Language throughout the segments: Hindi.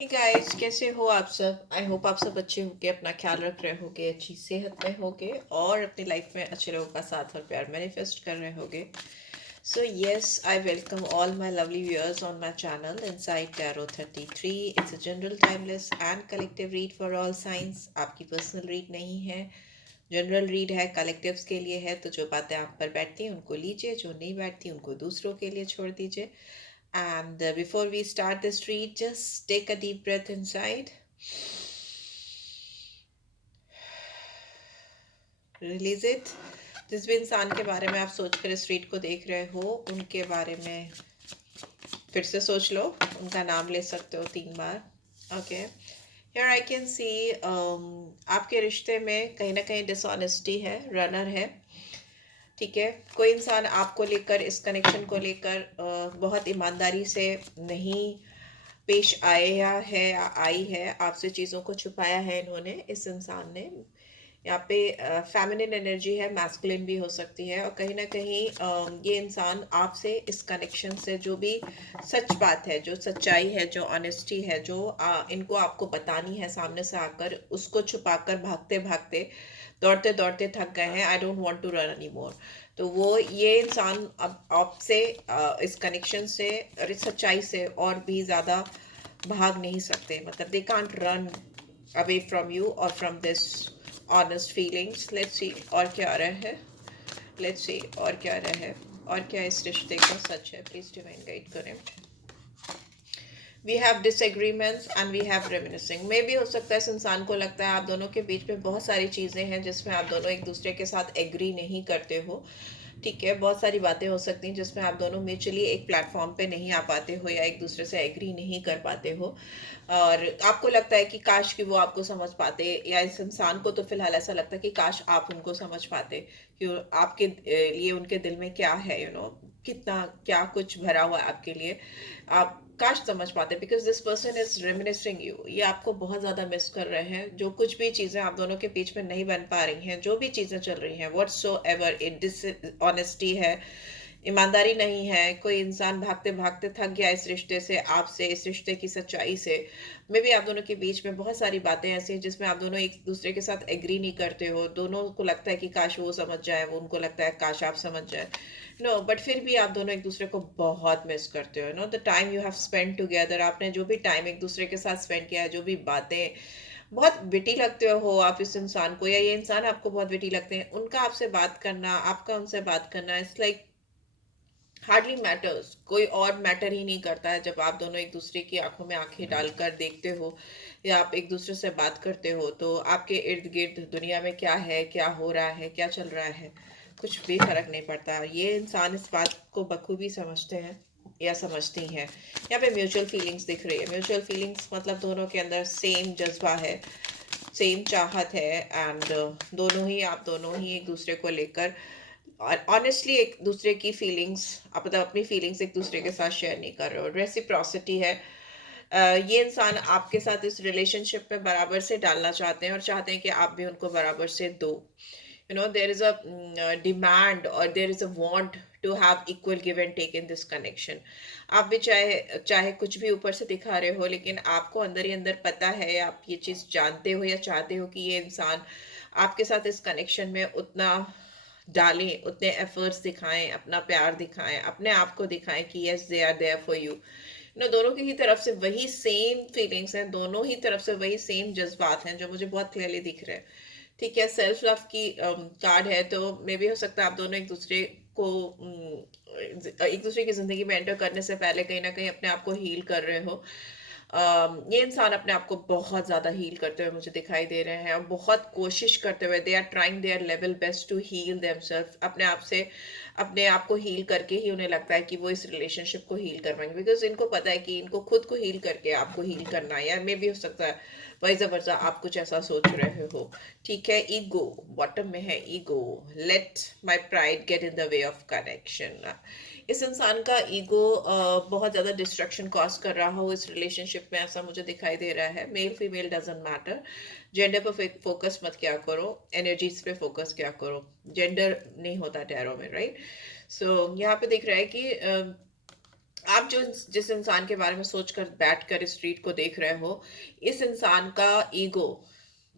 गाइस, कैसे हो आप सब। आई होप आप सब अच्छे होगे, अपना ख्याल रख रहे होगे, अच्छी सेहत में होगे और अपनी लाइफ में अच्छे लोगों का साथ और प्यार मैनिफेस्ट कर रहे होगे। So yes, I welcome all my lovely viewers on my channel inside tarot 33। It's a general timeless and collective read for all science. आपकी पर्सनल रीड नहीं है, जनरल रीड है, कलेक्टिव्स के लिए है। तो जो बातें आप पर बैठती हैं उनको लीजिए, जो नहीं बैठती उनको दूसरों के लिए छोड़ दीजिए। And before we start this read, just take a deep breath inside. Release it. जिस भी इंसान के बारे में आप सोचकर इस रीड को देख रहे हो, उनके बारे में फिर से सोच लो। उनका नाम ले सकते हो 3 बार। Okay. Here I can see आपके रिश्ते में कहीं ना कहीं डिसऑनेस्टी है, रनर है। ठीक है, कोई इंसान आपको लेकर, इस कनेक्शन को लेकर बहुत ईमानदारी से नहीं पेश आया है या आई है। आपसे चीज़ों को छुपाया है इन्होंने, इस इंसान ने। यहाँ पे फेमिनिन एनर्जी है, मैस्कुलिन भी हो सकती है। और कहीं ना कहीं ये इंसान आपसे, इस कनेक्शन से, जो भी सच बात है, जो सच्चाई है, जो ऑनेस्टी है, जो इनको आपको बतानी है सामने से आकर, उसको छुपाकर भागते भागते, दौड़ते दौड़ते थक गए हैं। I don't want to run any more. तो वो ये इंसान अब आपसे, इस कनेक्शन से और इस सच्चाई से और भी ज़्यादा भाग नहीं सकते। मतलब they can't run away from you और from this honest feelings. Let's see और क्या आ रहा है। लेट्स सी और क्या आ रहा है, और क्या इस रिश्ते का सच है। प्लीज डिवाइन गाइड करें। We have disagreements and we have reminiscing. में भी हो सकता है इस इंसान को लगता है आप दोनों के बीच में बहुत सारी चीज़ें हैं जिसमें आप दोनों एक दूसरे के साथ एग्री नहीं करते हो। ठीक है, बहुत सारी बातें हो सकती हैं जिसमें आप दोनों म्यूचुअली एक प्लेटफॉर्म पे नहीं आ पाते हो या एक दूसरे से एग्री नहीं कर पाते हो। और आपको लगता है कि काश कि वो आपको समझ पाते, या इस इंसान को तो फिलहाल ऐसा लगता है कि काश आप उनको समझ पाते कि आपके लिए उनके दिल में क्या है, कितना क्या कुछ भरा हुआ है आपके लिए। आप काश समझ पाते, because this person is reminiscing you. ये आपको बहुत ज़्यादा मिस कर रहे हैं। जो कुछ भी चीज़ें आप दोनों के बीच में नहीं बन पा रही हैं, जो भी चीज़ें चल रही हैं, what's so ever it, dishonesty है, ईमानदारी नहीं है। कोई इंसान भागते भागते थक गया इस रिश्ते से, आपसे, इस रिश्ते की सच्चाई से। मे भी आप दोनों के बीच में बहुत सारी बातें ऐसी हैं जिसमें आप दोनों एक दूसरे के साथ एग्री नहीं करते हो। दोनों को लगता है कि काश वो समझ जाए, वो उनको लगता है काश आप समझ जाए। नो, बट फिर भी आप दोनों एक दूसरे को बहुत मिस करते हो। The time you have spend together, आपने जो भी टाइम एक दूसरे के साथ स्पेंड किया है, जो भी बातें, बहुत विटी लगते हो आप इस इंसान को, या ये इंसान आपको बहुत विटी लगते हैं। उनका आपसे बात करना, आपका उनसे बात करना, इट्स लाइक हार्डली मैटर्स। कोई और मैटर ही नहीं करता है जब आप दोनों एक दूसरे की आंखों में आंखें डालकर देखते हो या आप एक दूसरे से बात करते हो। तो आपके इर्द गिर्द दुनिया में क्या है, क्या हो रहा है, क्या चल रहा है, कुछ भी फर्क नहीं पड़ता। ये इंसान इस बात को बखूबी समझते हैं या समझती हैं। यहाँ पे म्यूचुअल फीलिंग्स दिख रही है। म्यूचुअल फीलिंग्स मतलब दोनों के अंदर सेम जज्बा है, सेम चाहत है। एंड दोनों ही, आप दोनों ही एक दूसरे को लेकर ऑनेस्टली एक दूसरे की फीलिंग्स, आप मतलब अपनी फीलिंग्स एक दूसरे के साथ शेयर नहीं कर रहे हो। रेसिप्रोसिटी है। ये इंसान आपके साथ इस रिलेशनशिप में बराबर से डालना चाहते हैं और चाहते हैं कि आप भी उनको बराबर से दो। देयर इज अ डिमांड और there is a want to have equal give and take in this connection. आप भी चाहे चाहे कुछ भी ऊपर से दिखा रहे हो, लेकिन आपको अंदर ही अंदर पता है, आप ये चीज़ जानते हो या चाहते हो कि ये इंसान आपके साथ इस कनेक्शन में उतना डालें, उतने एफर्ट्स दिखाएं, अपना प्यार दिखाएं, अपने आप को दिखाएं कि yes they are there for you. दोनों की ही तरफ से वही सेम फीलिंग्स हैं, दोनों ही तरफ से वही सेम जज्बात हैं जो मुझे बहुत क्लियरली दिख रहे हैं। ठीक है, सेल्फ लव की कार्ड है। तो मे भी हो सकता है आप दोनों एक दूसरे को एक दूसरे की जिंदगी में एंटर करने से पहले कहीं ना कहीं अपने आप को हील कर रहे हो। ये इंसान अपने आप को बहुत ज़्यादा हील करते हुए मुझे दिखाई दे रहे हैं और बहुत कोशिश करते हुए, they are trying their level best to heal themselves. अपने आप से, अपने आप को हील करके ही उन्हें लगता है कि वो इस रिलेशनशिप को हील कर पाएंगे, बिकॉज इनको पता है कि इनको खुद को हील करके आपको हील करना है। या मे भी हो सकता है वाइस वर्सा आप कुछ ऐसा सोच रहे हो। ठीक है, ईगो बॉटम में है। Ego, let my pride get in the way of connection. इस इंसान का ईगो बहुत ज़्यादा डिस्ट्रक्शन कॉज कर रहा हो इस रिलेशनशिप में, ऐसा मुझे दिखाई दे रहा है। Male female doesn't matter. Gender पर फोकस मत क्या करो, एनर्जीज पे फोकस क्या करो। जेंडर नहीं होता टैरो में, राइट। सो यहाँ पे दिख रहा है कि आप जो जिस इंसान के बारे में सोचकर बैठकर इस रीड को देख रहे हो, इस इंसान का ईगो,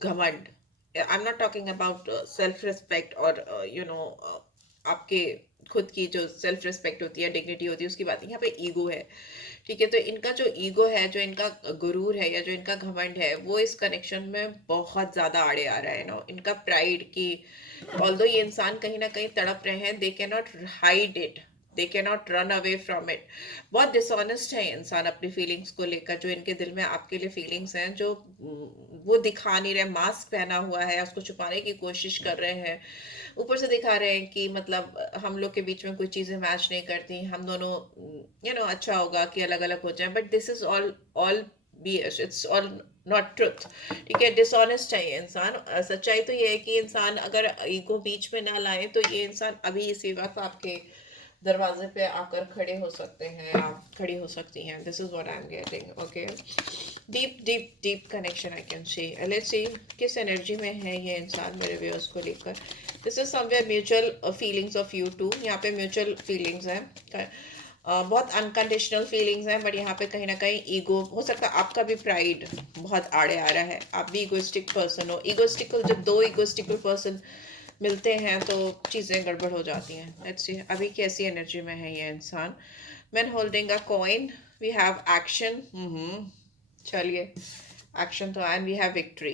घमंड, I am not talking about self respect और आपके खुद की जो सेल्फ रिस्पेक्ट होती है, डिग्निटी होती है, उसकी बात नहीं, यहाँ पे ईगो है। ठीक है, तो इनका जो ईगो है, जो इनका गुरूर है या जो इनका घमंड है, वो इस कनेक्शन में बहुत ज्यादा आड़े आ रहा है नो, इनका प्राइड की, ऑल्दो ये इंसान कहीं ना कहीं तड़प रहे हैं, they can not hide it, they can not run away from it. बहुत डिसऑनेस्ट है ये इंसान अपनी फीलिंग्स को लेकर, जो इनके दिल में आपके लिए फीलिंग्स हैं, जो वो दिखा नहीं रहे, मास्क पहना हुआ है, उसको छुपाने की कोशिश कर रहे हैं, ऊपर से दिखा रहे हैं कि मतलब हम लोग के बीच में कोई चीजें मैच नहीं करती, हम दोनों अच्छा होगा कि अलग अलग हो जाए, but this is all BS, it's all not truth. ठीक है, डिसऑनेस्ट है ये इंसान। सच्चाई तो ये है कि इंसान अगर ईगो बीच में ना लाए तो ये इंसान अभी इसी वक्त आपके दरवाजे पे आकर खड़े हो सकते हैं, आप खड़ी हो सकती हैं। This is what I am getting. Okay, deep deep deep connection I can see. Let's see किस एनर्जी में है ये इंसान मेरे व्यूअर्स को लेकर। This is somewhere mutual feelings of you two, यहाँ पे म्यूचुअल फीलिंग्स हैं, बहुत अनकंडीशनल फीलिंग्स हैं, बट यहाँ पे कहीं ना कहीं ईगो, हो सकता है आपका भी प्राइड बहुत आड़े आ रहा है, आप भी इगोइस्टिक पर्सन हो। इगोइस्टिकल, जब दो इगोइस्टिकल पर्सन मिलते हैं तो चीज़ें गड़बड़ हो जाती हैं। लेट्स सी अभी कैसी एनर्जी में है ये इंसान। Man holding a coin, we have action, चलिए एक्शन तो, एंड वी हैव विक्ट्री।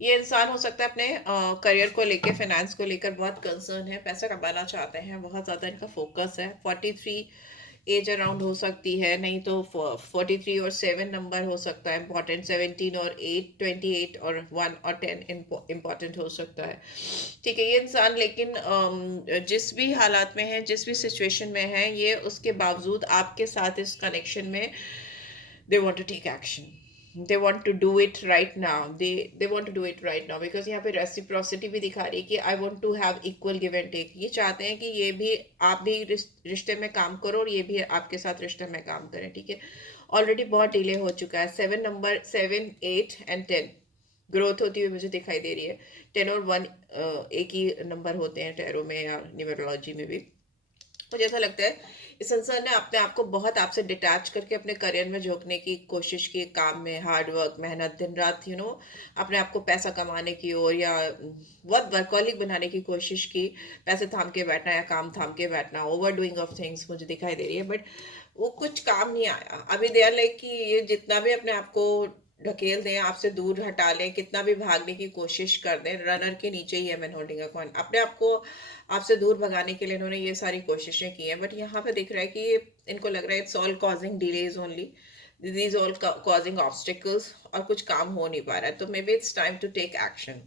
ये इंसान हो सकता है अपने करियर को लेकर, फाइनेंस को लेकर बहुत कंसर्न है, पैसा कमाना चाहते हैं, बहुत ज़्यादा इनका फोकस है। 43 एज अराउंड हो सकती है, नहीं तो 43 और 7 नंबर हो सकता है इंपॉर्टेंट, 17 और 8, 28 और 1 और 10 इम्पॉर्टेंट हो सकता है। ठीक है, ये इंसान लेकिन जिस भी हालात में है, जिस भी सिचुएशन में है, ये उसके बावजूद आपके साथ इस कनेक्शन में they want to take action, they want to do it right now, they want to do it right now, because यहाँ पे रेसिप्रोसिटी भी दिखा रही है कि I want to have equal give and take. ये चाहते हैं कि ये भी, आप भी रिश्ते में काम करो और ये भी आपके साथ रिश्ते में काम करें। ठीक है, ऑलरेडी बहुत डिले हो चुका है। 7 नंबर, 7, 8 एंड 10 ग्रोथ होती हुई मुझे दिखाई दे रही है। 10 और 1 एक ही नंबर होते हैं टैरो में या न्यूमरोलॉजी में भी। मुझे ऐसा लगता है इस इंसान ने अपने आप को बहुत आपसे डिटैच करके अपने करियर में झोंकने की कोशिश की, काम में हार्ड वर्क, मेहनत, दिन रात, अपने आप को पैसा कमाने की ओर या बहुत वर्कहॉलिक बनाने की कोशिश की। पैसे थाम के बैठना या काम थाम के बैठना, ओवर डूइंग ऑफ थिंग्स मुझे दिखाई दे रही है, बट वो कुछ काम नहीं आया। अभी दे आर लाइक कि ये जितना भी अपने आप को ढकेल दें, आपसे दूर हटा लें, कितना भी भागने की कोशिश कर दें, रनर के नीचे ही है मैन होल्डिंग अ कॉइन। अपने आप को आपसे दूर भगाने के लिए इन्होंने ये सारी कोशिशें की हैं, बट यहाँ पे दिख रहा है कि इनको लग रहा है it's all causing delays only, these all causing obstacles, और कुछ काम हो नहीं पा रहा है। तो maybe it's time to take action.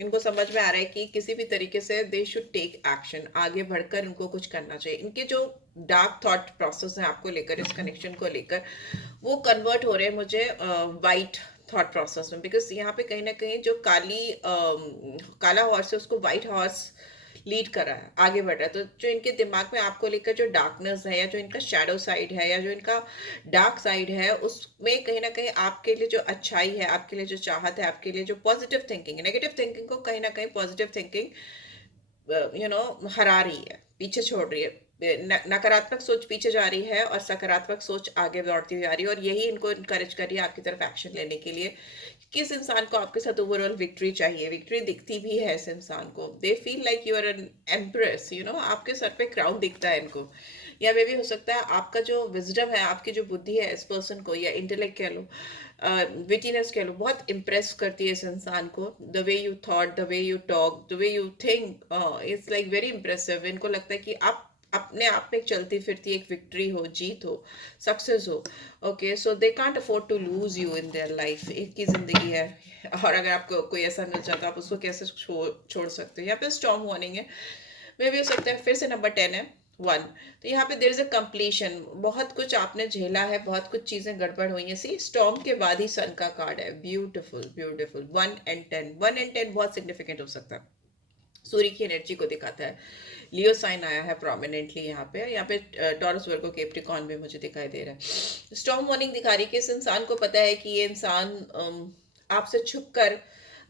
इनको समझ में आ रहा है कि किसी भी तरीके से दे शुड टेक एक्शन, आगे बढ़कर इनको कुछ करना चाहिए। इनके जो डार्क थॉट प्रोसेस है आपको लेकर, इस कनेक्शन को लेकर, वो कन्वर्ट हो रहे हैं मुझे वाइट थॉट प्रोसेस में, बिकॉज यहाँ पे कहीं ना कहीं जो काला हॉर्स है उसको वाइट हॉर्स लीड कर रहा है, आगे बढ़ रहा है। तो जो इनके दिमाग में आपको लेकर जो डार्कनेस है, या जो इनका शैडो साइड है, या जो इनका डार्क साइड है, उसमें कहीं ना कहीं आपके लिए जो अच्छाई है, आपके लिए जो चाहत है, आपके लिए जो पॉजिटिव थिंकिंग है, नेगेटिव थिंकिंग को कहीं ना कहीं पॉजिटिव थिंकिंग हरा रही है, पीछे छोड़ रही है। नकारात्मक सोच पीछे जा रही है और सकारात्मक सोच आगे दौड़ती हुई आ रही है, और यही इनको इनकरेज कर रही है आपकी तरफ एक्शन लेने के लिए। किस इंसान को आपके साथ ओवरऑल विक्ट्री चाहिए, विक्ट्री दिखती भी है इस इंसान को। They feel like you are an empress, आपके सर पे क्राउन दिखता है इनको। या मे भी हो सकता है आपका जो विजडम है, आपकी जो बुद्धि है इस पर्सन को, या इंटेलेक्ट कह लो, विटीनेस कह लो, बहुत इम्प्रेस करती है इस इंसान को। The way you thought, the way you talk, the way you think, it's like very impressive. इनको लगता है कि आप अपने आप में एक चलती फिरती एक विक्ट्री हो, जीत हो, सक्सेस हो। Okay, so they can't afford to lose you in their life. एक ही जिंदगी है, और अगर आपको कोई ऐसा मिल जाता है, आप उसको कैसे छोड़ सकते हो। यहाँ पे स्टॉर्म वार्निंग है, मे भी हो सकता है फिर से नंबर 10 है, 1। तो यहाँ पे देयर इज अ कंप्लीशन, बहुत कुछ आपने झेला है, बहुत कुछ चीजें गड़बड़ हुई हैं। सी, स्टॉर्म के बाद ही सन का कार्ड है, ब्यूटिफुल ब्यूटिफुल। 1 एंड 10, 1 एंड 10 बहुत सिग्निफिकेंट हो सकता है, सूर्य की एनर्जी को दिखाता है। लियो साइन आया है प्रोमिनेंटली यहाँ पे टॉरस वर्गो कैप्रिकॉर्न भी मुझे दिखाई दे रहा है। स्टॉर्म वार्निंग दिखा रही है कि इस इंसान को पता है कि ये इंसान आपसे छुप कर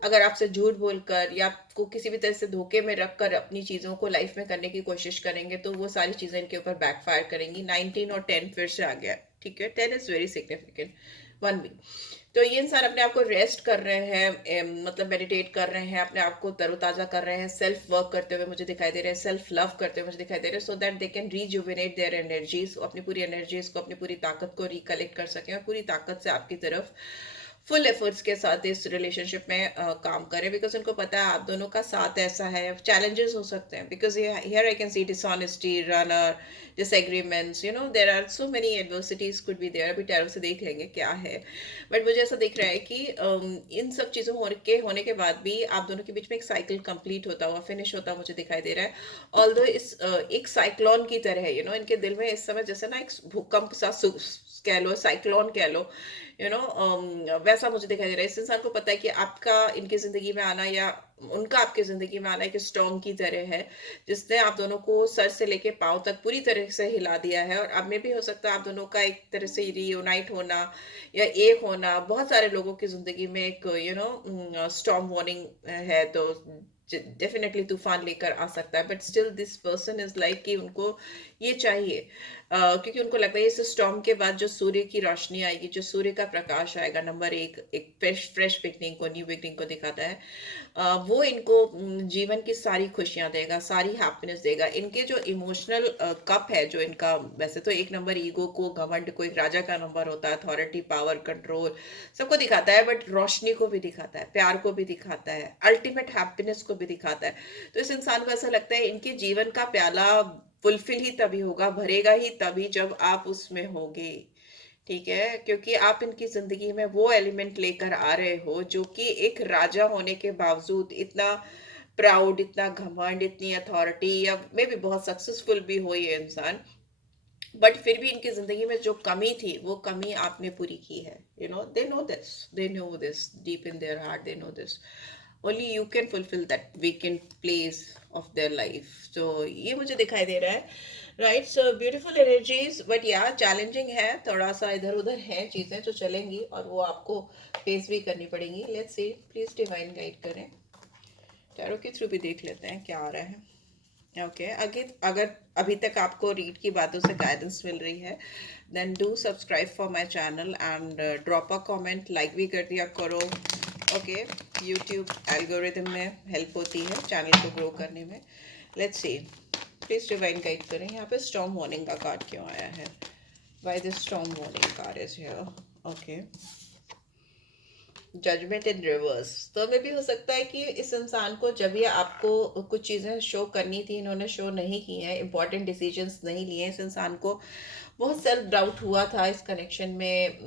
अगर आपसे झूठ बोलकर या आपको किसी भी तरह से धोखे में रखकर अपनी चीज़ों को लाइफ में करने की कोशिश करेंगे तो वो सारी चीज़ें इनके ऊपर बैकफायर करेंगी। 19 और 10 फिर से आ गया, ठीक है। 10 इज़ वेरी सिग्निफिकेंट, 1 वीक। तो ये इंसान अपने आप को रेस्ट कर रहे हैं, मतलब मेडिटेट कर रहे हैं, अपने आप को तरोताज़ा कर रहे हैं, सेल्फ वर्क करते हुए मुझे दिखाई दे रहे हैं, सेल्फ लव करते हुए मुझे दिखाई दे रहे हैं, so that they can rejuvenate their energies, अपनी पूरी एनर्जीज को, अपनी पूरी ताकत को रिकलेक्ट कर सकें और पूरी ताकत से आपकी तरफ फुल एफर्ट्स के साथ इस रिलेशनशिप में काम करें, बिकॉज उनको पता है आप दोनों का साथ ऐसा है। चैलेंजेस हो सकते हैं, because here I can see dishonesty, runner, disagreements, there are so many adversities could be there। अभी टैरो से देख लेंगे क्या है, बट मुझे ऐसा दिख रहा है कि इन सब चीज़ों होने के बाद भी आप दोनों के बीच में एक साइकिल कंप्लीट होता हुआ, फिनिश होता हुआ मुझे दिखाई दे रहा है। ऑल्दो इस एक साइक्लोन की तरह है, इनके दिल में इस समय जैसे ना एक भूकंप सा कह लो, साइक्लोन कह लो, वैसा मुझे दिखाई दे रहा है। इस इंसान को पता है कि आपका इनकी जिंदगी में आना या उनका आपकी जिंदगी में आना एक स्टॉर्म की तरह है, जिसने आप दोनों को सर से लेके पांव तक पूरी तरह से हिला दिया है। और अब में भी हो सकता है आप दोनों का एक तरह से रियूनाइट होना या एक होना बहुत सारे लोगों की जिंदगी में एक स्टॉर्म वार्निंग है, तो डेफिनेटली तूफान लेकर आ सकता है। But still this person is like कि उनको ये चाहिए, क्योंकि उनको लगता है इस स्टॉर्म के बाद जो सूर्य की रोशनी आएगी, जो सूर्य का प्रकाश आएगा, नंबर एक फ्रेश बिगनिंग को, न्यू बिगनिंग को दिखाता है। वो इनको जीवन की सारी खुशियां देगा, सारी हैप्पीनेस देगा। इनके जो इमोशनल कप है जो इनका, वैसे तो 1 नंबर ईगो को, घमंड को, एक राजा का नंबर होता है, अथॉरिटी, पावर, कंट्रोल सबको दिखाता है, बट रोशनी को भी दिखाता है, प्यार को भी दिखाता है, अल्टीमेट हैप्पीनेस को भी दिखाता है। तो इस इंसान को ऐसा लगता है इनके जीवन का प्याला फुलफिल ही तभी होगा, भरेगा ही तभी जब आप उसमें होगे, ठीक है। क्योंकि आप इनकी जिंदगी में वो एलिमेंट लेकर आ रहे हो जो कि एक राजा होने के बावजूद इतना प्राउड, इतना घमंड, इतनी अथॉरिटी, या मे भी बहुत सक्सेसफुल भी हो ये इंसान, बट फिर भी इनकी जिंदगी में जो कमी थी वो कमी आपने पूरी की है। They know this deep in their heart, they know this. Only you can fulfil that weekend place of their life. तो ये मुझे दिखाई दे रहा है, right. So beautiful energies, but या चैलेंजिंग है, थोड़ा सा इधर उधर है चीज़ें जो चलेंगी और वो आपको फेस भी करनी पड़ेंगी। Let's see, please divine guide करें। टैरो के थ्रू भी देख लेते हैं क्या आ रहा है। ओके, अगर अभी तक आपको रीड की बातों से गाइडेंस मिल रही है, then do subscribe for my channel and drop a comment, like भी कर दिया करो। ओके, यूट्यूब एल्गोरिथम में हेल्प होती है चैनल को ग्रो करने में। Let's see, please divine guide करें। यहाँ पे स्टॉर्म वार्निंग का कार्ड क्यों आया है? Why this storm warning card is here? Okay, judgement in reverse. तो में भी हो सकता है कि इस इंसान को जब ये आपको कुछ चीज़ें शो करनी थी, इन्होंने शो नहीं की हैं, इंपॉर्टेंट डिसीजंस नहीं लिए। इस इंसान को बहुत सेल्फ डाउट हुआ था इस कनेक्शन में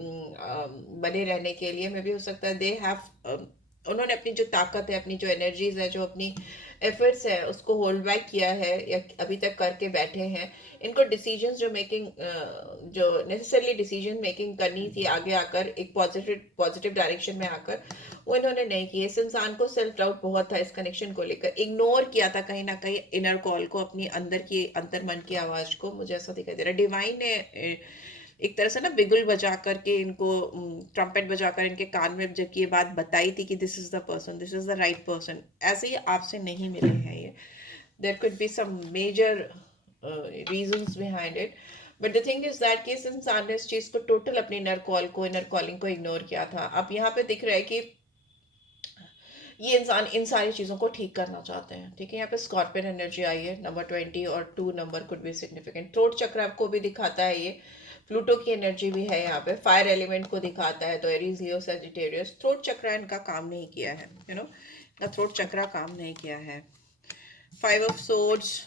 बने रहने के लिए। में भी हो सकता है दे हैव, उन्होंने अपनी जो ताकत है, अपनी जो एनर्जीज है, जो अपनी एफर्ट्स है, उसको होल्ड बैक किया है या अभी तक करके बैठे हैं। इनको डिसीजंस जो मेकिंग, जो नेसेसरली डिसीजन मेकिंग करनी थी आगे आकर एक पॉजिटिव डायरेक्शन में आकर, वो इन्होंने नहीं की। इस इंसान को सेल्फ डाउट बहुत था इस कनेक्शन को लेकर, इग्नोर किया था कहीं ना कहीं इनर कॉल को, अपनी अंदर की अंतर मन की आवाज को। मुझे ऐसा दिखाई दे रहा है डिवाइन ने एक तरह से ना बिगुल बजा करके इनको, ट्रम्पेट बजाकर इनके कान में जब ये बात बताई थी कि this is the person, this is the right person, ऐसे ही आपसे नहीं मिले हैं ये। There could be some major reasons behind it, but the thing is that कि इस इंसान ने इस चीज को टोटल अपनी इनर कॉल को, इनर कॉलिंग को इग्नोर किया था। अब यहाँ पे दिख रहा है कि ये इंसान इन सारी चीज़ों को ठीक करना चाहते हैं, ठीक है। यहाँ पे स्कॉर्पियन एनर्जी आई है, नंबर 20 और 2 number could be significant. Throat चक्र आपको भी दिखाता है ये, प्लूटो की एनर्जी भी है यहाँ पे, फायर एलिमेंट को दिखाता है, तो एरीज, लियो, सजिटेरियस। थ्रोट चक्र इनका काम नहीं किया है, थ्रोट चक्र काम नहीं किया है। 5 of swords,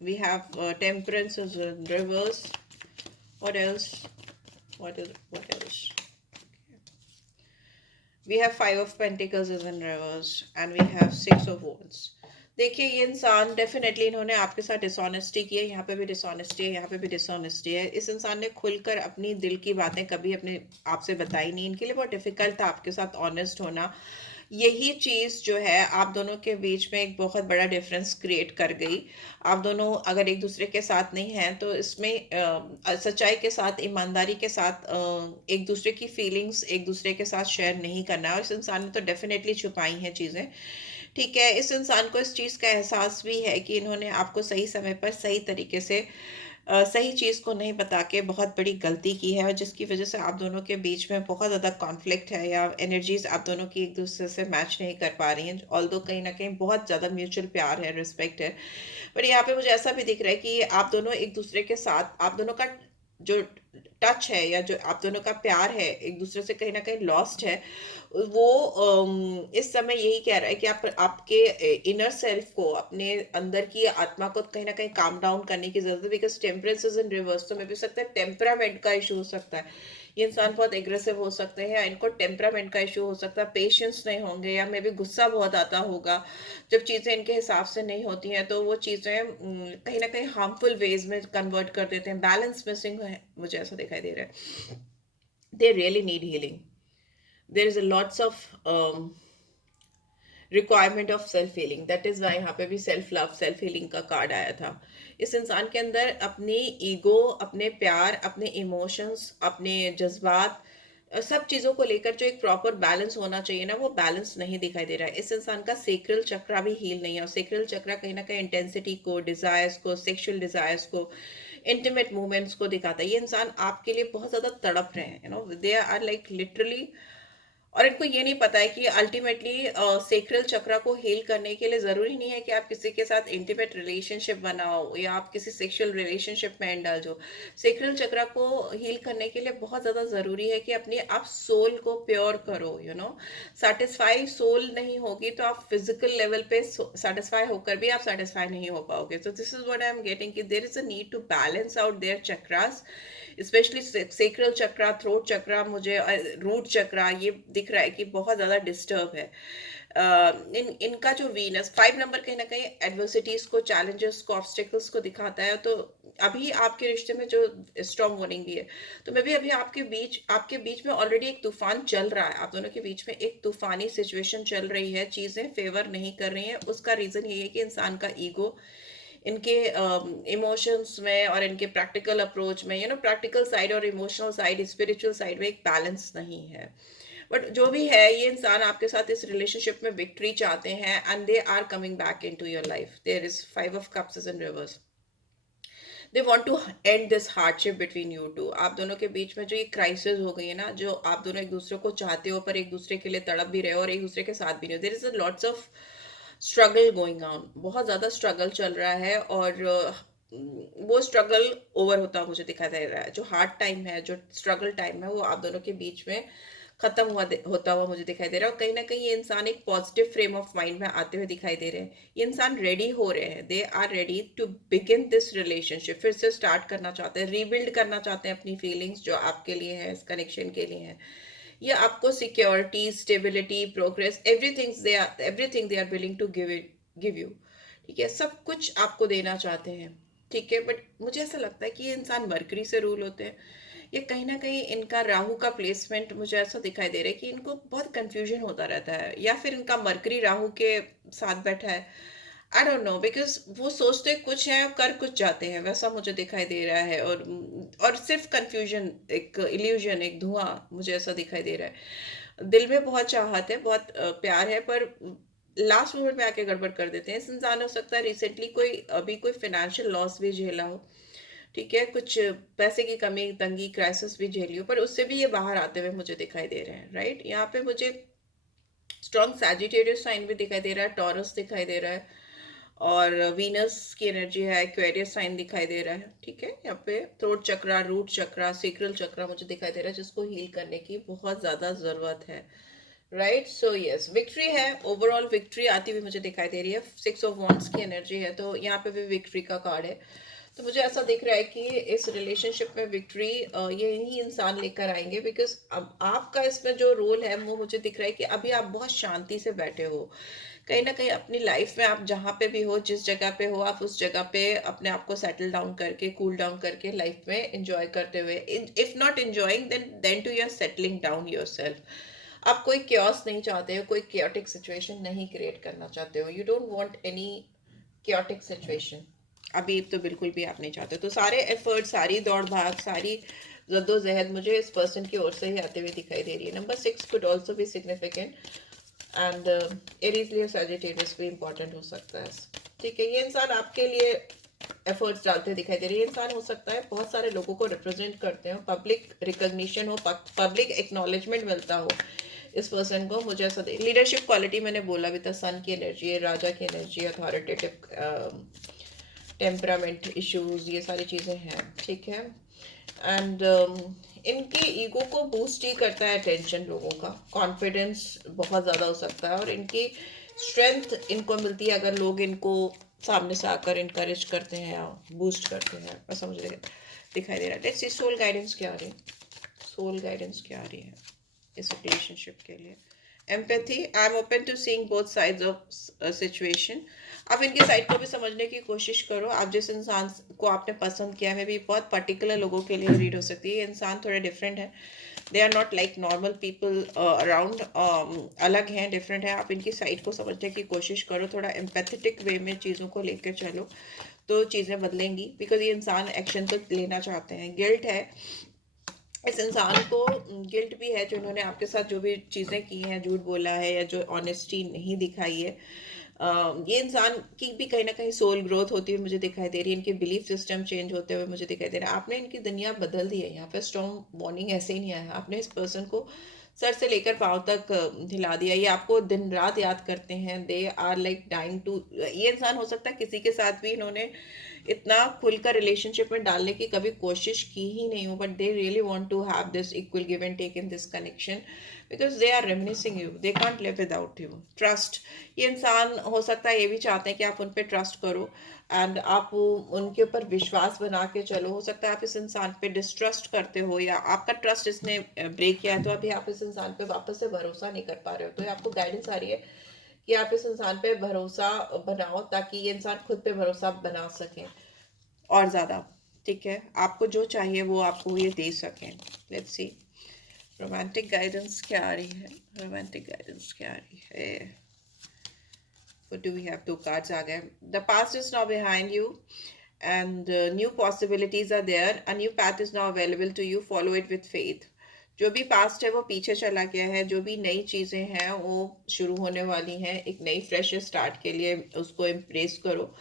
we have temperance is in reverse. What else? What else? we have 5 of Pentacles is in reverse and we have 6 of Wands। देखिए ये इंसान डेफिनेटली, इन्होंने आपके साथ डिसऑनेस्टी की है, यहाँ पे भी डिसऑनेस्टी है, यहाँ पे भी डिसऑनेस्टी है। इस इंसान ने खुलकर अपनी दिल की बातें कभी अपने आपसे बताई नहीं। इनके लिए बहुत डिफिकल्ट था आपके साथ ऑनेस्ट होना, यही चीज़ जो है आप दोनों के बीच में एक बहुत बड़ा डिफरेंस क्रिएट कर गई। आप दोनों अगर एक दूसरे के साथ नहीं हैं तो इसमें सच्चाई के साथ, ईमानदारी के साथ एक दूसरे की फीलिंग्स एक दूसरे के साथ शेयर नहीं करना है, और इस इंसान ने तो डेफिनेटली छुपाई हैं चीज़ें। ठीक है, इस इंसान को इस चीज़ का एहसास भी है कि इन्होंने आपको सही समय पर सही तरीके से सही चीज़ को नहीं बता के बहुत बड़ी गलती की है, और जिसकी वजह से आप दोनों के बीच में बहुत ज़्यादा कॉन्फ्लिक्ट है, या एनर्जीज आप दोनों की एक दूसरे से मैच नहीं कर पा रही हैं, ऑल्दो कहीं ना कहीं बहुत ज़्यादा म्यूचुअल प्यार है, रिस्पेक्ट है। पर यहाँ पे मुझे ऐसा भी दिख रहा है कि आप दोनों एक दूसरे के साथ, आप दोनों का जो टच है या जो आप दोनों का प्यार है एक दूसरे से कहीं ना कहीं लॉस्ट है। वो इस समय यही कह रहा है कि आप आपके इनर सेल्फ को, अपने अंदर की आत्मा को कहीं ना कहीं काम डाउन करने की जरूरत है, because temperance is in reverse. तो मे भी सकता है टेम्परामेंट का इशू हो सकता है, ये इंसान बहुत एग्रेसिव हो सकते हैं, या इनको टेम्परामेंट का इशू हो सकता है, पेशेंस नहीं होंगे, या मे भी गुस्सा बहुत आता होगा जब चीज़ें इनके हिसाब से नहीं होती हैं, तो वो चीज़ें कहीं ना कहीं हार्मफुल वेज में कन्वर्ट कर देते हैं। बैलेंस मिसिंग है, मुझे ऐसा दिखाई दे रहा है। They really need healing. There is a lots of requirement of self healing, that is why यहाँ पे भी सेल्फ लव, सेल्फ हीलिंग का कार्ड आया था। इस इंसान के अंदर अपनी ईगो, अपने प्यार, अपने इमोशंस, अपने जज्बात, सब चीज़ों को लेकर जो एक प्रॉपर बैलेंस होना चाहिए ना, वो बैलेंस नहीं दिखाई दे रहा है। इस इंसान का सेक्रल चक्रा भी हील नहीं है, और सेक्रल चक्रा कहीं ना कहीं इंटेंसिटी को, डिजायर्स को, सेक्सुअल डिजायर्स को, इंटीमेट मूवमेंट्स को दिखाता है। ये इंसान आपके लिए बहुत ज़्यादा तड़प रहे हैं, दे आर लाइक लिटरली। और इनको ये नहीं पता है कि अल्टीमेटली सेक्रल चक्र को हील करने के लिए जरूरी नहीं है कि आप किसी के साथ इंटीमेट रिलेशनशिप बनाओ, या आप किसी सेक्सुअल रिलेशनशिप में इंडल्ज हो। सेक्रल चक्र को हील करने के लिए बहुत ज्यादा जरूरी है कि अपने आप सोल को प्योर करो। सेटिस्फाई सोल नहीं होगी तो आप फिजिकल लेवल पे सेटिस्फाई होकर भी आप सेटिस्फाई नहीं हो पाओगे। तो this is what I am getting, कि there is a need to balance out their chakras, specially sacral chakra, throat chakra, मुझे रूट चक्रा ये दिख रहा है कि बहुत ज्यादा डिस्टर्ब है। इनका जो वीनस 5 नंबर कहीं ना कहीं एडवर्सिटीज को, चैलेंजेस को, ऑब्स्टिकल्स को दिखाता है। तो अभी आपके रिश्ते में जो स्ट्रॉन्ग वार्निंग भी है, तो मैं भी अभी आपके बीच में ऑलरेडी एक तूफान चल रहा है। आप दोनों के बीच में एक तूफानी सिचुएशन चल रही है, चीजें फेवर नहीं कर रही हैं। उसका रीजन यही है कि इंसान का ईगो, इनके इमोशंस में और इनके प्रैक्टिकल अप्रोच में, प्रैक्टिकल साइड और इमोशनल साइड, स्पिरिचुअल साइड में एक बैलेंस नहीं है। बट जो भी है, ये इंसान आपके साथ इस रिलेशनशिप में विक्ट्री चाहते हैं, and they are coming back in to your life. There is 5 of Cups is in reverse. They want to end this hardship between you two. आप दोनों के बीच में जो ये क्राइसिस हो गई है ना, जो आप दोनों एक दूसरे को चाहते हो पर एक दूसरे के लिए तड़प भी रहे हो और एक दूसरे के साथ भी नहीं हो, there is lots of struggle going on, बहुत ज्यादा स्ट्रगल चल रहा है। और वो स्ट्रगल ओवर होता मुझे दिखाई दे रहा है। जो हार्ड टाइम है, जो स्ट्रगल टाइम है, वो आप दोनों के बीच में खत्म होता हुआ मुझे दिखाई दे रहा है। और कहीं ना कहीं ये इंसान एक पॉजिटिव फ्रेम ऑफ माइंड में आते हुए दिखाई दे रहे हैं। ये इंसान रेडी हो रहे हैं, they are ready to begin this relationship, फिर से स्टार्ट करना चाहते हैं, रीबिल्ड करना चाहते हैं अपनी फीलिंग्स जो आपके लिए है, इस कनेक्शन के लिए है। ये आपको security, stability, progress, everything they are willing to give you. ठीक है, सब कुछ आपको देना चाहते हैं। ठीक है, बट मुझे ऐसा लगता है कि ये इंसान मरकरी से रूल होते हैं। ये कहीं ना कहीं इनका राहु का प्लेसमेंट मुझे ऐसा दिखाई दे रहा है कि इनको बहुत कंफ्यूजन होता रहता है, या फिर इनका मरकरी राहु के साथ बैठा है। आई डोंट नो, बिकॉज वो सोचते कुछ है और कर कुछ जाते हैं, वैसा मुझे दिखाई दे रहा है। और सिर्फ कंफ्यूजन, एक इल्यूजन, एक धुआं मुझे ऐसा दिखाई दे रहा है। दिल में बहुत चाहत है, बहुत प्यार है, पर लास्ट मोमेंट में आके गड़बड़ कर देते हैं। इस इंसान हो सकता है रिसेंटली अभी कोई फाइनेंशियल लॉस भी झेला हो। ठीक है, कुछ पैसे की कमी, तंगी, क्राइसिस भी झेली हो, पर उससे भी ये बाहर आते हुए मुझे दिखाई दे रहे हैं। राइट, यहाँ पे मुझे स्ट्रॉन्ग सैजिटेरियस साइन भी दिखाई दे रहा है, टॉरस दिखाई दे रहा है, और वीनस की एनर्जी है, एक्वेरियस साइन दिखाई दे रहा है। ठीक है, यहाँ पे थ्रोट चक्रा, रूट चक्रा, सेक्रल चक्रा मुझे दिखाई दे रहा है, जिसको हील करने की बहुत ज्यादा जरूरत है। राइट, सो यस, विक्ट्री है, ओवरऑल विक्ट्री आती हुई मुझे दिखाई दे रही है। 6 of Wands की एनर्जी है, तो यहाँ पे भी विक्ट्री का कार्ड है। तो मुझे ऐसा दिख रहा है कि इस रिलेशनशिप में विक्ट्री यही इंसान लेकर आएंगे, बिकॉज अब आपका इसमें जो रोल है वो मुझे दिख रहा है कि अभी आप बहुत शांति से बैठे हो। कहीं ना कहीं अपनी लाइफ में आप जहाँ पे भी हो, जिस जगह पे हो, आप उस जगह पे अपने आप को सेटल डाउन करके, कूल डाउन करके लाइफ में एंजॉय करते हुए, if not enjoying then to you are settling down yourself. आप कोई क्योस नहीं चाहते हो, कोई chaotic सिचुएशन नहीं क्रिएट करना चाहते हो, you don't want any chaotic situation. अभी तो बिल्कुल भी आप नहीं चाहते। तो सारे एफर्ट, सारी दौड़ भाग, सारी जद्दोजहद मुझे इस पर्सन की ओर से ही आते हुए दिखाई दे रही है। नंबर 6 कुड ऑल्सो भी significant, and Aries Leo Sagittarius भी इंपॉर्टेंट हो सकता है। ठीक है, ये इंसान आपके लिए एफर्ट्स डालते दिखाई दे रही है। इंसान हो सकता है बहुत सारे लोगों को रिप्रेजेंट करते हो, पब्लिक रिकॉग्निशन हो, पब्लिक एक्नॉलेजमेंट मिलता हो इस पर्सन को, मुझे ऐसा लीडरशिप क्वालिटी मैंने बोला भी था, सन की एनर्जी है, राजा की एनर्जी, अथॉरिटेटिव टेम्परामेंट इश्यूज, ये सारी चीज़ें हैं। ठीक है, एंड इनकी ईगो को बूस्ट ही करता है टेंशन, लोगों का कॉन्फिडेंस बहुत ज़्यादा हो सकता है, और इनकी स्ट्रेंथ इनको मिलती है अगर लोग इनको सामने से आकर इनकरेज करते हैं या बूस्ट करते हैं, ऐसा मुझे दिखाई दे रहा है। लेट्स सी सोल गाइडेंस क्या आ रही है, सोल गाइडेंस क्या आ रही है इस रिलेशनशिप के लिए। Empathy, I am open to seeing both sides of situation. आप इनके साइड को भी समझने की कोशिश करो। आप जिस इंसान को आपने पसंद किया है, भी बहुत पर्टिकुलर लोगों के लिए रीड हो सकती है। ये इंसान थोड़े डिफरेंट है, they are not like normal people around, अलग हैं, डिफरेंट है। आप इनकी साइड को समझने की कोशिश करो, थोड़ा एम्पैथेटिक वे में चीज़ों को लेकर चलो तो चीज़ें बदलेंगी, बिकॉज ये इंसान एक्शन तो लेना चाहते हैं। गिल्ट है, इस इंसान को गिल्ट भी है जो इन्होंने आपके साथ जो भी चीज़ें की हैं, झूठ बोला है या जो ऑनेस्टी नहीं दिखाई है। ये इंसान की भी कहीं ना कहीं सोल ग्रोथ होती हुई मुझे दिखाई दे रही है, इनके बिलीफ सिस्टम चेंज होते हुए मुझे दिखाई दे रहा है। आपने इनकी दुनिया बदल दी है, यहाँ पे स्ट्रॉन्ग वार्निंग ऐसे ही नहीं आया, आपने इस पर्सन को सर से लेकर पाँव तक हिला दिया। ये आपको दिन रात याद करते हैं, they are like dying to. ये इंसान हो सकता है किसी के साथ भी इन्होंने इतना खुलकर रिलेशनशिप में डालने की कभी कोशिश की ही नहीं हो, but they really want to have this equal give and take in this connection, because they are reminiscing you, they can't live without you. Trust, ये इंसान हो सकता है ये भी चाहते हैं कि आप उन पर ट्रस्ट करो एंड आप उनके ऊपर विश्वास बना के चलो। हो सकता है आप इस इंसान पे डिस्ट्रस्ट करते हो या आपका ट्रस्ट इसने ब्रेक किया है, तो अभी आप इस इंसान पे वापस से भरोसा नहीं कर पा रहे हो। तो ये आपको गाइडेंस आ रही है कि आप इस इंसान पे भरोसा बनाओ, ताकि ये इंसान खुद पे भरोसा बना सके और ज़्यादा। ठीक है, आपको जो चाहिए वो आपको ये दे सकें। लेट्स सी रोमांटिक गाइडेंस क्या आ रही है, रोमांटिक गाइडेंस क्या आ रही है। What do we have? Two cards आ गए। The past is now behind you and new possibilities are there. A new path is now available to you. Follow it with faith. जो भी पास्ट है वो पीछे चला गया है, जो भी नई चीज़ें हैं वो शुरू होने वाली हैं। एक नई फ्रेश स्टार्ट के लिए उसको एम्प्रेस करो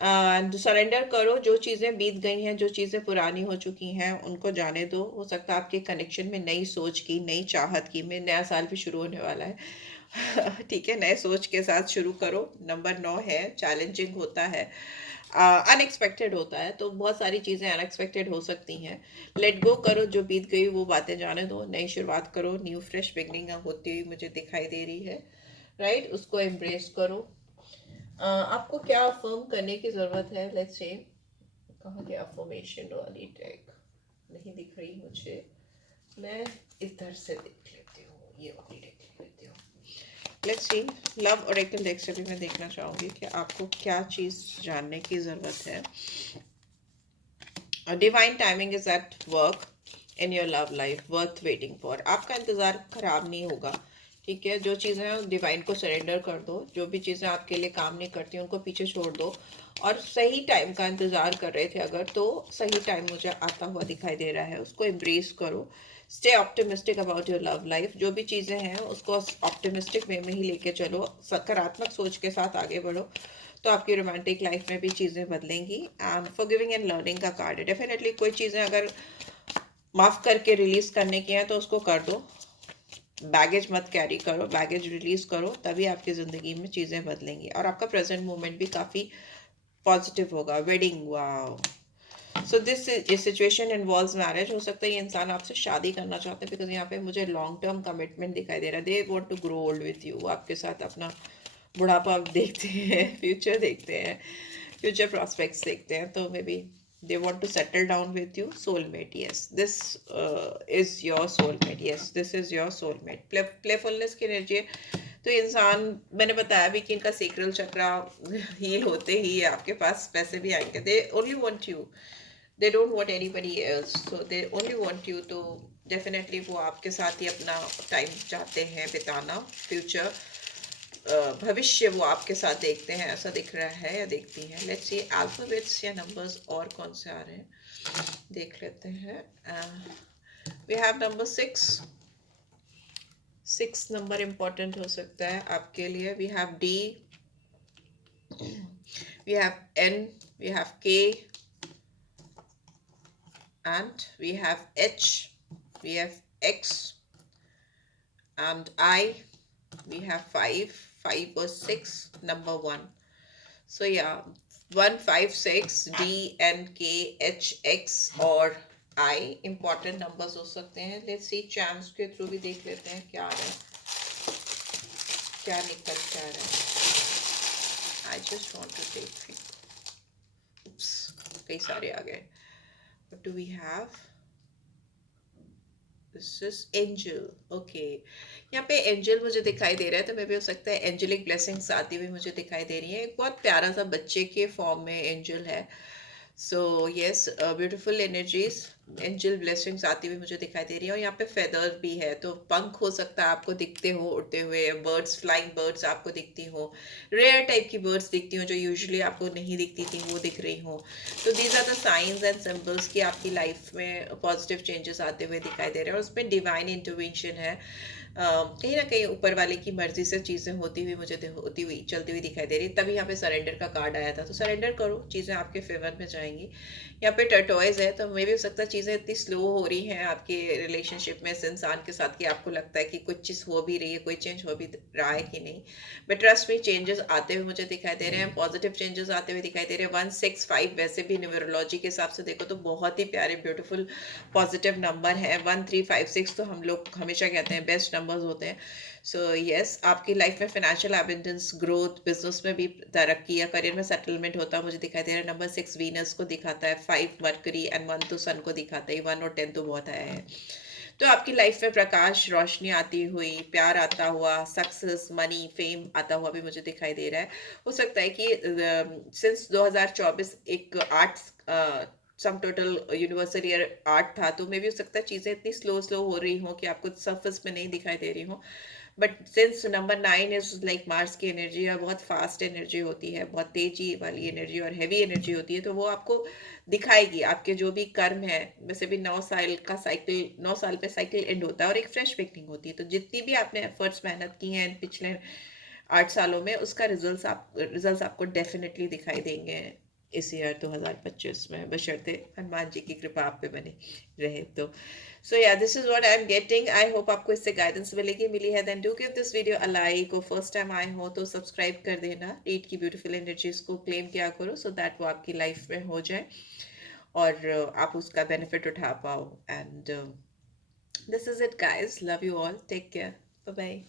एंड सरेंडर करो। जो चीज़ें बीत गई हैं, जो चीज़ें पुरानी हो चुकी हैं, उनको जाने दो। हो सकता है आपके कनेक्शन में नई सोच की, नई चाहत की, में नया साल भी शुरू होने वाला है ठीक है, नए सोच के साथ शुरू करो। नंबर 9 है, चैलेंजिंग होता है, अनएक्सपेक्टेड होता है, तो बहुत सारी चीज़ें अनएक्सपेक्टेड हो सकती हैं। लेट गो करो, जो बीत गई वो बातें जाने दो, नई शुरुआत करो। न्यू फ्रेश बिगनिंग होती हुई मुझे दिखाई दे रही है, राइट? उसको एम्ब्रेस करो। आपको क्या अफर्म करने की ज़रूरत है? लेट्स से कहाँ गया अफर्मेशन वाली टैग, नहीं दिख रही मुझे, मैं इधर से देख लेती हूँ, ये वाली देख लेती हूँ। Let's see love Oracle deck से भी मैं देखना चाहूँगी कि आपको क्या चीज़ जानने की ज़रूरत है। Divine timing is at work in your love life, worth waiting for. आपका इंतज़ार खराब नहीं होगा, ठीक है? जो चीज़ें हैं डिवाइन को सरेंडर कर दो, जो भी चीज़ें आपके लिए काम नहीं करती उनको पीछे छोड़ दो, और सही टाइम का इंतज़ार कर रहे थे अगर, तो सही टाइम मुझे आता हुआ दिखाई दे रहा है, उसको एम्ब्रेस करो। Stay optimistic about your love life, जो भी चीज़ें हैं उसको ऑप्टिमिस्टिक वे में ही लेके चलो, सकारात्मक सोच के साथ आगे बढ़ो, तो आपकी रोमांटिक लाइफ में भी चीज़ें बदलेंगी। एंड फॉरगिविंग एंड लर्निंग का कार्ड है। डेफिनेटली कोई चीज़ें अगर माफ़ करके रिलीज़ करने की हैं तो उसको कर दो, बैगेज मत कैरी करो, बैगेज रिलीज करो, तभी आपकी ज़िंदगी में चीज़ें बदलेंगी और आपका प्रेजेंट मोमेंट भी काफ़ी पॉजिटिव होगा। Wedding, wow. So this situation involves marriage. हो सकता है ये इंसान आपसे शादी करना चाहते हैं, बिकॉज यहाँ पे मुझे लॉन्ग टर्म कमिटमेंट दिखाई दे रहा है। They want to grow old with you, आपके साथ अपना बुढ़ापा देखते हैं, फ्यूचर देखते हैं, फ्यूचर प्रॉस्पेक्ट्स देखते हैं, तो may be they want to settle down with you. Soulmate, yes, this is your soulmate, yes, this is your soulmate. Playfulness की एनर्जी है, तो इंसान, मैंने बताया भी कि इनका सेक्रल चक्रा हील होते ही आपके पास पैसे भी आएंगे। they only want you, they don't want anybody else, so they only want you to definitely वो आपके साथ ही अपना टाइम चाहते हैं बिताना, फ्यूचर भविष्य वो आपके साथ देखते हैं, ऐसा दिख रहा है या देखती हैं। लेट्स सी अल्फाबेट्स या नंबर्स और कौन से आ रहे हैं, देख लेते हैं। We have number 6। 6 number important हो सकता है आपके लिए। We have D, we have N, we have K, and we have H, we have X, and I. We have 5. 5 or 6, number 1. So yeah, 1, 5, 6, D, N, K, H, X और I important numbers हो सकते हैं। Let's see chance के through भी देख लेते हैं क्या आ रहा है, क्या निकल के आ रहा है। I just want to take, oops, कई सारे आ गए। What do we have? This is angel. Okay. यहाँ पे एंजल मुझे दिखाई दे रहा है, तो मे भी हो सकता है एंजलिक ब्लेसिंग्स आती हुई मुझे दिखाई दे रही है। एक बहुत प्यारा सा बच्चे के फॉर्म में एंजल है। So yes, beautiful energies, angel blessings आती हुई मुझे दिखाई दे रही है। और यहाँ पे फेदर भी है, तो पंख हो सकता है आपको दिखते हो उड़ते हुए, बर्ड्स, फ्लाइंग बर्ड्स आपको दिखती हो, रेयर टाइप की बर्ड्स दिखती हो जो यूजुअली आपको नहीं दिखती थी, वो दिख रही हो। तो these are the science and symbols कि आपकी लाइफ में पॉजिटिव चेंजेस आते हुए दिखाई दे रहे हैं। और उसमें डिवाइन इंटरवेंशन है, कहीं ना कहीं ऊपर वाले की मर्जी से चीज़ें होती हुई मुझे होती हुई चलती हुई दिखाई दे रही। तभी यहाँ पे सरेंडर का कार्ड आया था, तो सरेंडर करो, चीज़ें आपके फेवर में जाएंगी। यहाँ पे टर्टोइज है, तो मे भी हो सकता है चीज़ें इतनी स्लो हो रही हैं आपके रिलेशनशिप में इस इंसान के साथ कि आपको लगता है कि कुछ चीज़ हो भी रही है, कोई चेंज हो भी रहा है कि नहीं। बट ट्रस्ट में चेंजेस आते हुए मुझे दिखाई दे रहे हैं, पॉजिटिव चेंजेस आते हुए दिखाई दे रहे हैं। 165 वैसे भी न्यूमरोलॉजी के हिसाब से देखो तो बहुत ही प्यारे ब्यूटीफुल पॉजिटिव नंबर है। 1356 तो हम लोग हमेशा कहते हैं बेस्ट नंबर्स होते हैं। सो यस, आपकी लाइफ में फाइनेंशियल एबंडेंस, ग्रोथ, बिजनेस में भी तरक्की या करियर में सेटलमेंट होता मुझे दिखाई दे रहा है। नंबर 6 वीनस को दिखाता है, 5 मरकरी एंड 1 तो सन को दिखाता है। 1 और 10 तो बहुत आया है। तो आपकी लाइफ में प्रकाश, रोशनी आती हुई, प्यार आता हुआ, सक्सेस, मनी, फेम आता हुआ भी मुझे दिखाई दे रहा है। हो सकता है कि सिंस 2024 एक arts sum total universal year 8 था, तो मे भी हो सकता है चीज़ें इतनी स्लो स्लो हो रही हों कि आपको सरफेस में नहीं दिखाई दे रही हों। But since number 9 is like Mars की एनर्जी, और बहुत फास्ट एनर्जी होती है, बहुत तेजी वाली एनर्जी और हैवी एनर्जी होती है, तो वो आपको दिखाएगी। आपके जो भी कर्म है, वैसे भी 9 साल का साइकिल, 9 साल पे साइकिल एंड होता है और एक फ्रेश बिगनिंग होती है। तो जितनी भी आपने एफर्ट्स मेहनत की हैं पिछले 8 सालों में, उसका रिजल्ट्स आपको डेफिनेटली दिखाई देंगे इस ईयर 2025 में, बशर्ते हनुमान जी की कृपा आप पे बनी रहे तो। So yeah, this is what I am getting. I hope आपको इससे गाइडेंस मिली है। Then do give this video a like, और फर्स्ट टाइम आए हो तो सब्सक्राइब कर देना। रीड की ब्यूटीफुल एनर्जीज को क्लेम किया करो, सो दैट वो आपकी लाइफ में हो जाए और आप उसका बेनिफिट उठा पाओ। And this is it guys, love you all, take care, bye bye.